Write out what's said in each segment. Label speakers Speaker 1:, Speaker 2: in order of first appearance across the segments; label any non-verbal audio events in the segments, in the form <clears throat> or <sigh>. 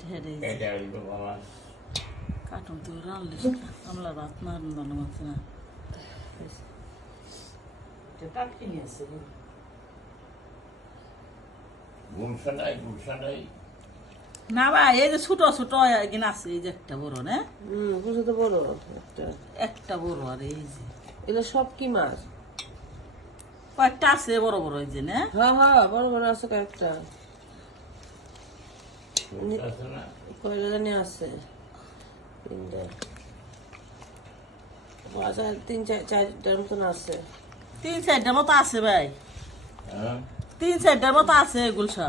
Speaker 1: ঠেরে
Speaker 2: মাছ
Speaker 1: কাটুন তুই রানলিস না আমরা ভাত ভালো না
Speaker 2: গুমসা নাই
Speaker 1: না ভাই এই যে ছোট ছোট আছে এই যে একটা বড় না
Speaker 3: তো বড় একটা
Speaker 1: একটা বড় আর এই যে
Speaker 3: এগুলো সব কি মাছ
Speaker 1: কয়েকটা আছে বড় বড় এই যে না
Speaker 3: হ্যাঁ হ্যাঁ বড় বড় আছে কয়েকটা
Speaker 2: আছে
Speaker 3: জানি আছে তিনটা তিন চার চারটার মতন আছে
Speaker 1: তিন চারটার মতো আছে ভাই তিন চারটার মতো আছে গুলশা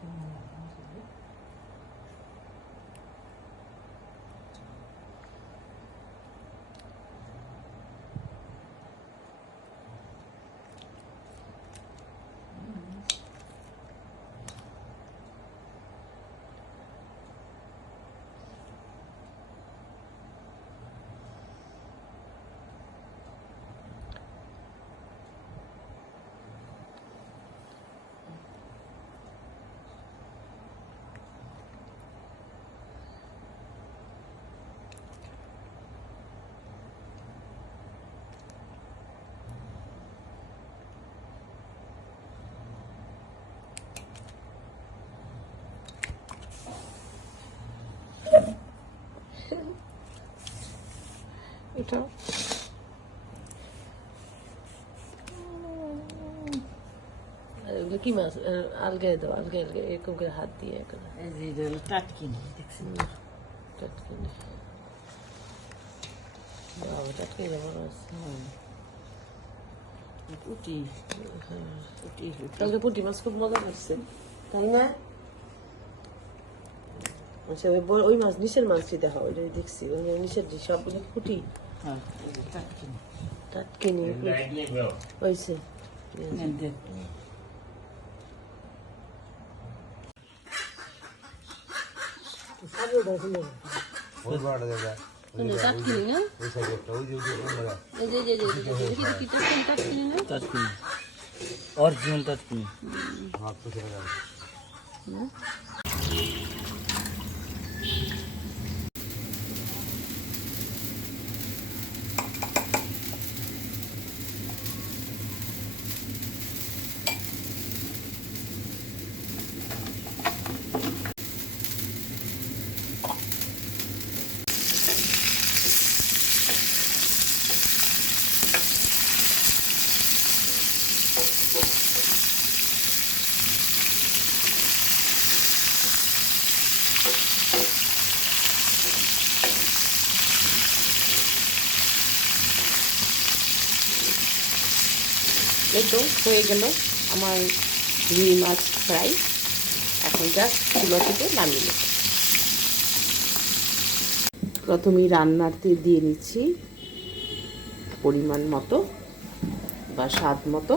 Speaker 3: 给你们两张纸 এটা। কি মাছ? আলগে দাও আলগে আলগে এরকম করে হাত দিয়ে করে
Speaker 1: এই যে এটা হলো টাটকিনি দেখছেন?
Speaker 3: টাটকিনি। বাবা টাটকিনি বড় আছে
Speaker 1: পুটি। পুটি
Speaker 3: কালকে পুঁটি মাছ খুব মজা করছে। তাই না? আচ্ছা ওই মাছ নিচের মাছটি দেখা ওইটা দেখছি। ওই নিচের যে সবগুলো পুঁটি
Speaker 1: হ্যাঁ এই যে টাটকিনি
Speaker 3: টাটকিনি
Speaker 2: লাইট নেই বেরো
Speaker 3: হয়েছে
Speaker 1: নেন দেন
Speaker 4: ওই বড়টা দেখা
Speaker 3: টাটকিনি না
Speaker 4: ওই সাইডে একটা ওই যে ওই যে ওই জায়গা।
Speaker 3: এই যে এই যে এই যে, এই যে, কি টাটকিনি টাটকিনি না
Speaker 5: টাটকিনি অরিজিনাল টাটকিনি
Speaker 4: হাত তো
Speaker 3: এই তো হয়ে গেল আমার রুই মাছ ফ্রাই। এখন জাস্ট চুলো থেকে নামিয়ে নেব। প্রথমেই রান্নাতে দিয়ে নিচ্ছি পরিমাণ মতো বা স্বাদ মতো।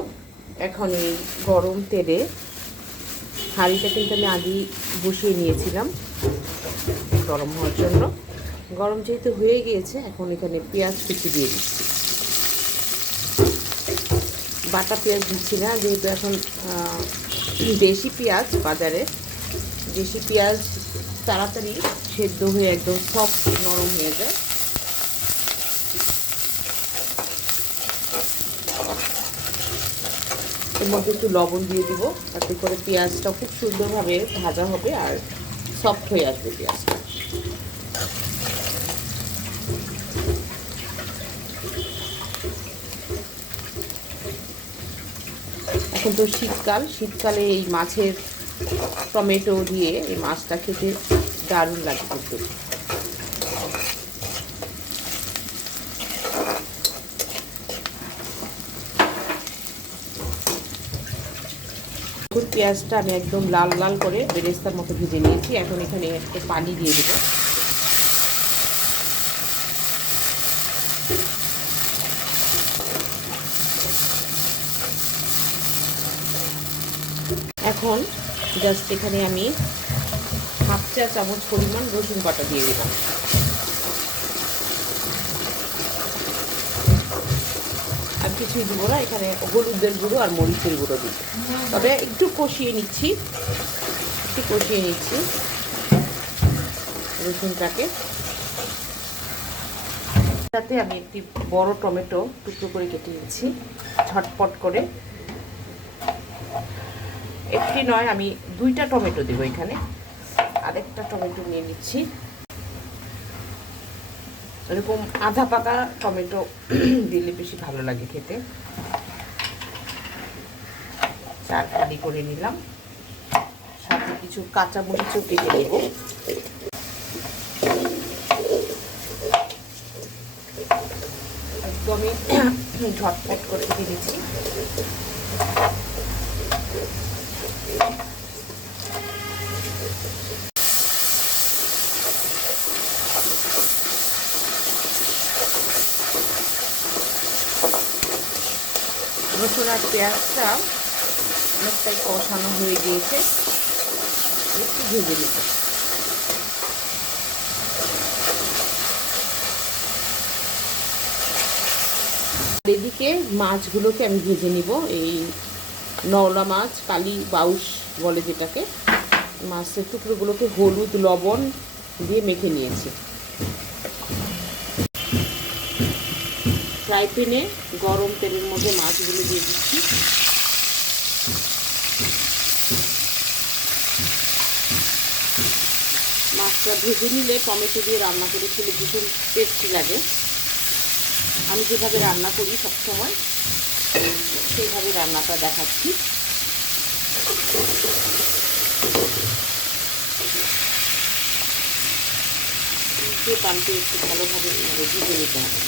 Speaker 3: এখন এই গরম তেলে হাঁড়িটা কিন্তু আমি আগেই বসিয়ে নিয়েছিলাম গরম হওয়ার জন্য। গরম যেহেতু হয়ে গিয়েছে, এখন এখানে পেঁয়াজ কুচি দিয়ে দিচ্ছি। বাটা পেঁয়াজ দিচ্ছি না, যেহেতু এখন দেশি পেঁয়াজ বাজারে। দেশি পেঁয়াজ তাড়াতাড়ি সেদ্ধ হয়ে একদম সফট নরম হয়ে যায়। এর মধ্যে একটু লবণ দিয়ে দিব, তাতে করে পেঁয়াজটা খুব সুন্দরভাবে ভাজা হবে আর সফট হয়ে আসবে পেঁয়াজটা। এখন তো শীতকাল, শীতকালে এই মাছের টমেটো দিয়ে এই মাছটা খেতে দারুণ লাগে কিন্তু। পেঁয়াজটা আমি একদম লাল লাল করে বেরেস্তার মতো ভেজে নিয়েছি। এখন এখানে একটু পানি দিয়ে দেবো। এখন জাস্ট এখানে আমি হাফ চা চামচ পরিমাণ রসুন বাটা দিয়ে দিলাম। আর কিছুই দিব না, এখানে হলুদের গুঁড়ো আর মরিচের গুঁড়ো দিব। তবে একটু কষিয়ে নিচ্ছি, একটু কষিয়ে নিচ্ছি রসুনটাকে। তাতে আমি একটি বড় টমেটো টুকরো করে কেটে নিচ্ছি, ঝটপট করে। একটি নয়, আমি দুইটা টমেটো দেবো এখানে। আরেকটা টমেটো নিয়ে নিচ্ছি। এরকম আধা পাকা টমেটো <clears throat> দিলে বেশি ভালো লাগে খেতে। চার ফালি করে নিলাম। সাথে কিছু কাঁচা মরিচও কেটে নেব। একদমই <clears throat> ঝটপট করে দিয়েছি রসুন আর পেঁয়াজটা অনেকটাই কষানো হয়ে গিয়েছে। একটু ভেজে নিতে এদিকে মাছগুলোকে আমি ভেজে নিব। এই নওলা মাছ, কালি বাউস বলে যেটাকে। মাছের টুকরোগুলোকে হলুদ, লবণ দিয়ে মেখে নিয়েছি। ফ্রাই প্যানে গরম তেলের মধ্যে মাছগুলো দিয়ে দিচ্ছি। মাছটা ভেজে নিলে টমেটো দিয়ে রান্না করে খেলে ভীষণ টেস্টি লাগে। আমি যেভাবে রান্না করি সবসময়, সেইভাবে রান্নাটা দেখাচ্ছি। উল্টে পাল্টে একটু ভালোভাবে ভেজে নিতে হবে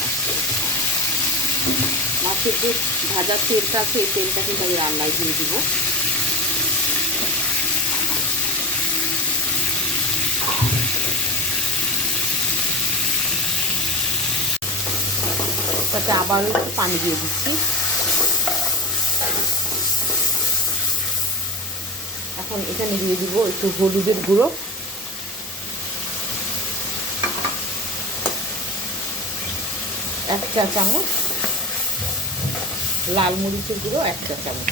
Speaker 3: মাছের যে ভাজার তেলটা আছে, এই তেলটা কিন্তু আমি রান্নায় দিয়ে দিব। তাতে আবারও একটু পানি দিয়ে দিচ্ছি। এখন এখানে দিয়ে দিব একটু হলুদের গুঁড়ো। এক চা চামচ লাল মরিচের গুঁড়ো এক চা চামচ।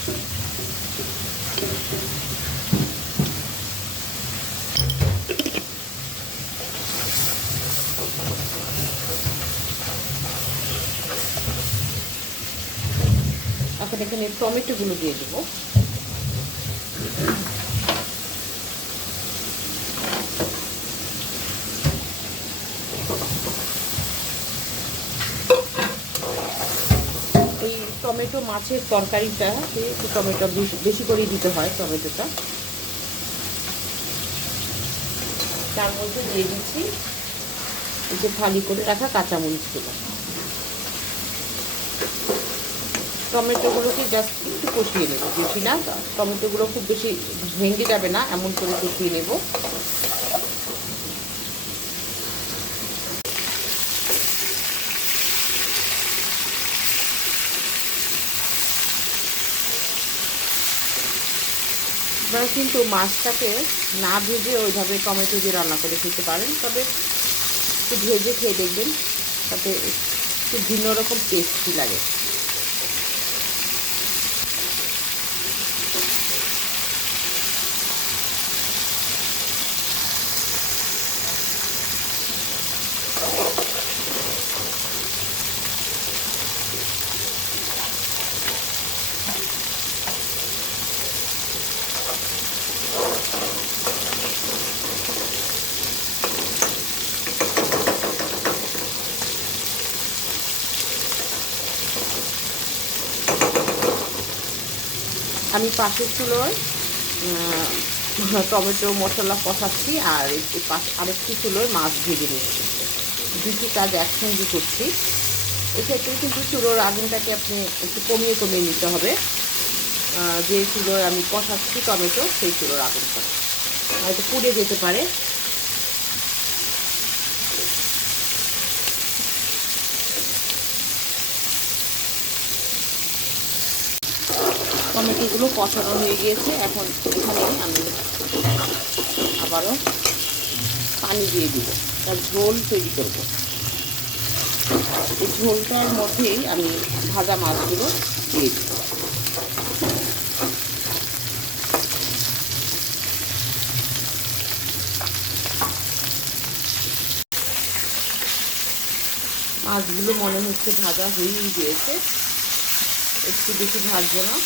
Speaker 3: এখন এখানে টমেটোগুলো দিয়ে দেবো এই টমেটো মাছের তরকারিটা একটু টমেটো বেশি- করেই দিতে হয় টমেটোটা। তার মধ্যে দিয়ে দিচ্ছি এই যে ফালি করে রাখা কাঁচামরিচগুলো। টমেটোগুলোকে জাস্ট একটু কষিয়ে নেব। বেশি না, টমেটোগুলো খুব বেশি ভেঙে যাবে না, এমন করে কষিয়ে নেব। আপনারা কিন্তু মাছটাকে না ভেজে ওইভাবে টমেটো দিয়ে রান্না করে খেতে পারেন। তবে একটু ভেজে খেয়ে দেখবেন, তাতে একটু ভিন্ন রকম টেস্টি লাগে। আমি পাশের চুলোয় টমেটো, মশলা কষাচ্ছি আর একটি পাশ, আরেকটি চুলোয় মাছ ভেজে নিচ্ছি। দুটি কাজ একসঙ্গে করছি। এক্ষেত্রে কিন্তু চুলোর আগুনটাকে আপনি একটু কমিয়ে কমিয়ে নিতে হবে। যে চুলোয় আমি কষাচ্ছি টমেটো, সেই চুলোর আগুনটা। হয়তো পুড়ে যেতে পারে। টমেটোগুলো কষানো হয়ে গিয়েছে, এখন এখানে আমি আবারও পানি দিয়ে দিব তার ঝোল তৈরি করব। এই ঝোলটার মধ্যেই আমি ভাজা মাছগুলো দিয়ে দিব। মাছগুলো মনে হচ্ছে ভাজা হয়েই গিয়েছে, একটু বেশি ভাজবো না।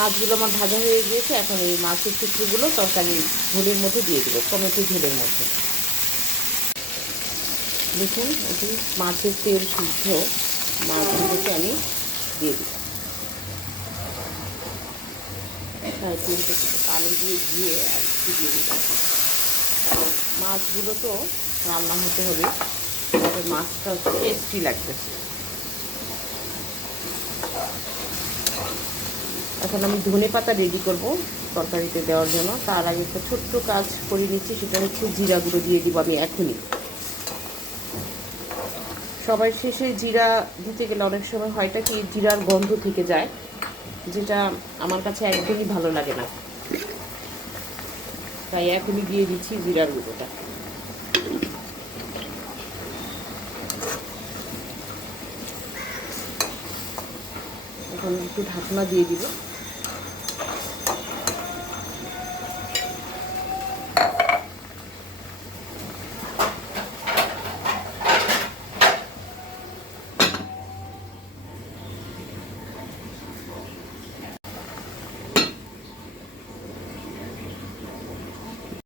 Speaker 3: মাছগুলো আমার ভাজা হয়ে গিয়েছে, এখন এই মাছের টুকরোগুলো তরকারি ঝোলের মধ্যে দিয়ে দেবো, টমেটো ঝোলের মধ্যে। দেখুন এটি মাছের তেল শুদ্ধ মাছগুলোকে আমি দিয়ে একটু পানি দিয়ে ধুয়ে আর দিয়ে দিলাম। মাছগুলো তো রান্না হতে হবে মাছটা টেস্টি লাগবে এখন আমি ধনে পাতা রেডি করব তরকারিতে দেওয়ার জন্য। তার আগে একটা ছোট্ট কাজ করে নিচ্ছি, সেটা হচ্ছে জিরা গুঁড়ো দিয়ে দিব আমি এখনই। সবাই শেষে জিরা দিতে গেলে অনেক সময় হয়টা কি, জিরার গন্ধ থেকে যায়, যেটা আমার কাছে একদমই ভালো লাগে না। তাই এখনই দিয়ে দিচ্ছি জিরার গুঁড়োটা। এখন একটু ঢাকনা দিয়ে দিব।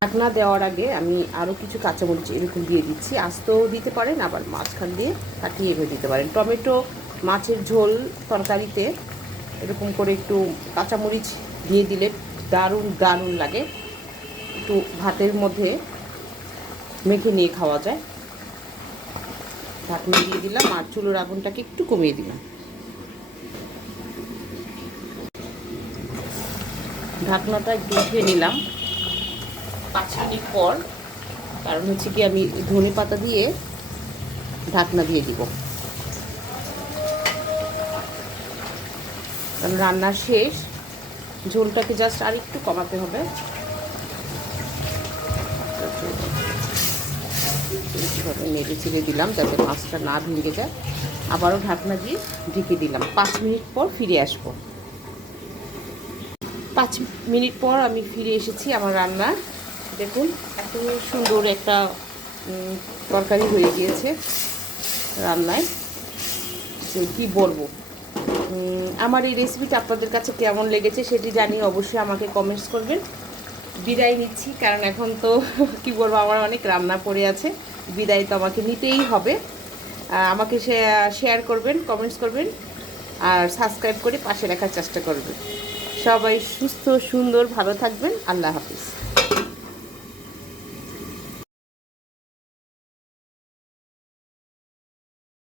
Speaker 3: ঢাকনা দেওয়ার আগে আমি আরও কিছু কাঁচামরিচ এরকম দিয়ে দিচ্ছি। আস্তেও দিতে পারেন, আবার মাঝখান দিয়ে কাটিয়ে এভাবে দিতে পারেন। টমেটো, মাছের ঝোল তরকারিতে এরকম করে একটু কাঁচামরিচ দিয়ে দিলে দারুণ দারুণ লাগে। একটু ভাতের মধ্যে মেখে নিয়ে খাওয়া যায়। ঢাকনা দিয়ে দিলাম আর চুলোর আগুনটাকে একটু কমিয়ে দিলাম। ঢাকনাটা একটু উঠিয়ে নিলাম। পাঁচ মিনিট পর, কারণ হচ্ছে কি আমি ধনে পাতা দিয়ে ঢাকনা দিয়ে দিব। কারণ রান্না শেষ, ঝোলটাকে জাস্ট আর একটু কমাতে হবে। নেড়ে ছেড়ে দিলাম, যাতে মাছটা না ভেঙে যায়। আবারও ঢাকনা দিয়ে ঢেকে দিলাম। পাঁচ মিনিট পর ফিরে আসব। পাঁচ মিনিট পর আমি ফিরে এসেছি আমার রান্না দেখুন, এত সুন্দর একটা তরকারি হয়ে গিয়েছে রান্নায়। তো কী বলব? আমার এই রেসিপিটা আপনাদের কাছে কেমন লেগেছে সেটি জানিয়ে অবশ্যই আমাকে কমেন্টস করবেন। বিদায় নিচ্ছি, কারণ এখন তো, কি বলব, আমার অনেক রান্না পড়ে আছে। বিদায় তো আমাকে নিতেই হবে। আমাকে শেয়ার করবেন কমেন্টস করবেন, আর সাবস্ক্রাইব করে পাশে রাখার চেষ্টা করবেন। সবাই সুস্থ, সুন্দর, ভালো থাকবেন। আল্লাহ হাফিজ।